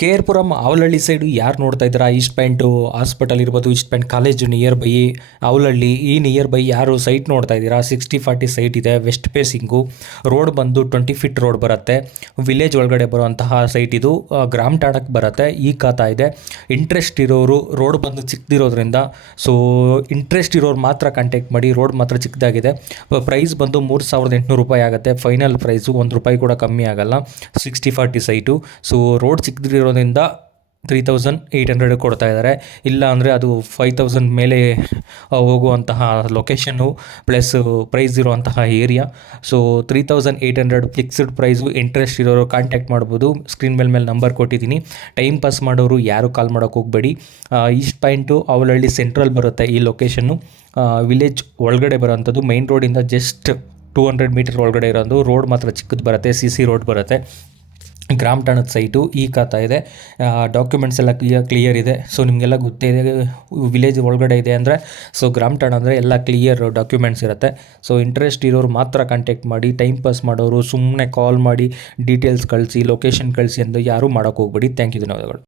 KR Puram Avalahalli side ಯಾರು ನೋಡ್ತಾ ಇದ್ದೀರಾ, ಈಸ್ಟ್ ಪಾಯಿಂಟು ಹಾಸ್ಪಿಟಲ್ ಇರ್ಬೋದು, east point college near by Avalahalli, ಈ ನಿಯರ್ ಬೈ ಯಾರು ಸೈಟ್ ನೋಡ್ತಾ ಇದ್ದೀರಾ, 60-40 ಸೈಟ್ ಇದೆ. ವೆಸ್ಟ್ ಫೇಸಿಂಗು ರೋಡ್ ಬಂದು 20 ಫೀಟ್ ರೋಡ್ ಬರುತ್ತೆ. ವಿಲೇಜ್ ಒಳಗಡೆ ಬರುವಂತಹ ಸೈಟ್ ಇದು. ಗ್ರಾಮ್ ಠಾಣಕ್ಕೆ ಬರುತ್ತೆ. ಈ ಖಾತಾ ಇದೆ. ಇಂಟ್ರೆಸ್ಟ್ ಇರೋರು, ರೋಡ್ ಬಂದು ಚಿಕ್ಕದಿರೋದ್ರಿಂದ ಸೊ ಇಂಟ್ರೆಸ್ಟ್ ಇರೋರು ಮಾತ್ರ ಕಾಂಟ್ಯಾಕ್ಟ್ ಮಾಡಿ. ರೋಡ್ ಮಾತ್ರ ಚಿಕ್ಕದಾಗಿದೆ. ಪ್ರೈಸ್ ಬಂದು 3,800 ರೂಪಾಯಿ ಆಗುತ್ತೆ. ಫೈನಲ್ ಪ್ರೈಸು ₹1 ಕೂಡ ಕಮ್ಮಿ ಆಗಲ್ಲ. 60-40 ಸೈಟು. ಸೊ ರೋಡ್ ಚಿಕ್ಕದಿರೋದ್ರಿಂದ 3,800 ಕೊಡ್ತಾ ಇದ್ದಾರೆ. ಇಲ್ಲ ಅಂದರೆ ಅದು 5,000 ಮೇಲೆ ಹೋಗುವಂತಹ ಲೊಕೇಶನ್ನು ಪ್ಲಸ್ ಪ್ರೈಸ್ ಇರುವಂತಹ area. So 3,800 fixed price. Interest ಇರೋರು ಕಾಂಟ್ಯಾಕ್ಟ್ ಮಾಡ್ಬೋದು. ಸ್ಕ್ರೀನ್ ಮೇಲೆ ನಂಬರ್ ಕೊಟ್ಟಿದ್ದೀನಿ. ಟೈಮ್ ಪಾಸ್ ಮಾಡೋರು ಯಾರು ಕಾಲ್ ಮಾಡೋಕ್ಕೆ ಹೋಗಬೇಡಿ. ಈಸ್ಟ್ ಪಾಯಿಂಟು ಆವಲಹಳ್ಳಿ ಸೆಂಟ್ರಲ್ ಬರುತ್ತೆ ಈ ಲೊಕೇಶನ್ನು. ವಿಲೇಜ್ ಒಳಗಡೆ ಬರೋವಂಥದ್ದು. ಮೈನ್ ರೋಡಿಂದ ಜಸ್ಟ್ 200 ಮೀಟರ್ ಒಳಗಡೆ ಇರೋದು. ರೋಡ್ ಮಾತ್ರ ಚಿಕ್ಕದು ಬರುತ್ತೆ. CC ರೋಡ್ ಬರುತ್ತೆ. ಗ್ರಾಮ್ ಠಾಣದ ಸೈಟು. ಈ ಖಾತಾ ಇದೆ. ಡಾಕ್ಯುಮೆಂಟ್ಸ್ ಎಲ್ಲ ಕ್ಲಿಯರ್ ಇದೆ. ಸೊ ನಿಮಗೆಲ್ಲ ಗೊತ್ತೇ ಇದೆ, ವಿಲೇಜ್ ಒಳಗಡೆ ಇದೆ ಅಂದರೆ ಸೊ ಗ್ರಾಮ್ ಠಾಣ ಅಂದರೆ ಎಲ್ಲ ಕ್ಲಿಯರ್ ಡಾಕ್ಯುಮೆಂಟ್ಸ್ ಇರುತ್ತೆ. ಸೊ ಇಂಟ್ರೆಸ್ಟ್ ಇರೋರು ಮಾತ್ರ ಕಾಂಟ್ಯಾಕ್ಟ್ ಮಾಡಿ. ಟೈಮ್ ಪಾಸ್ ಮಾಡೋರು ಸುಮ್ಮನೆ ಕಾಲ್ ಮಾಡಿ ಡೀಟೇಲ್ಸ್ ಕಳಿಸಿ, ಲೊಕೇಶನ್ ಕಳಿಸಿ ಅಂತ ಯಾರೂ ಮಾಡೋಕ್ಕೆ ಹೋಗ್ಬೇಡಿ. Thank you. ಧನ್ಯವಾದಗಳು.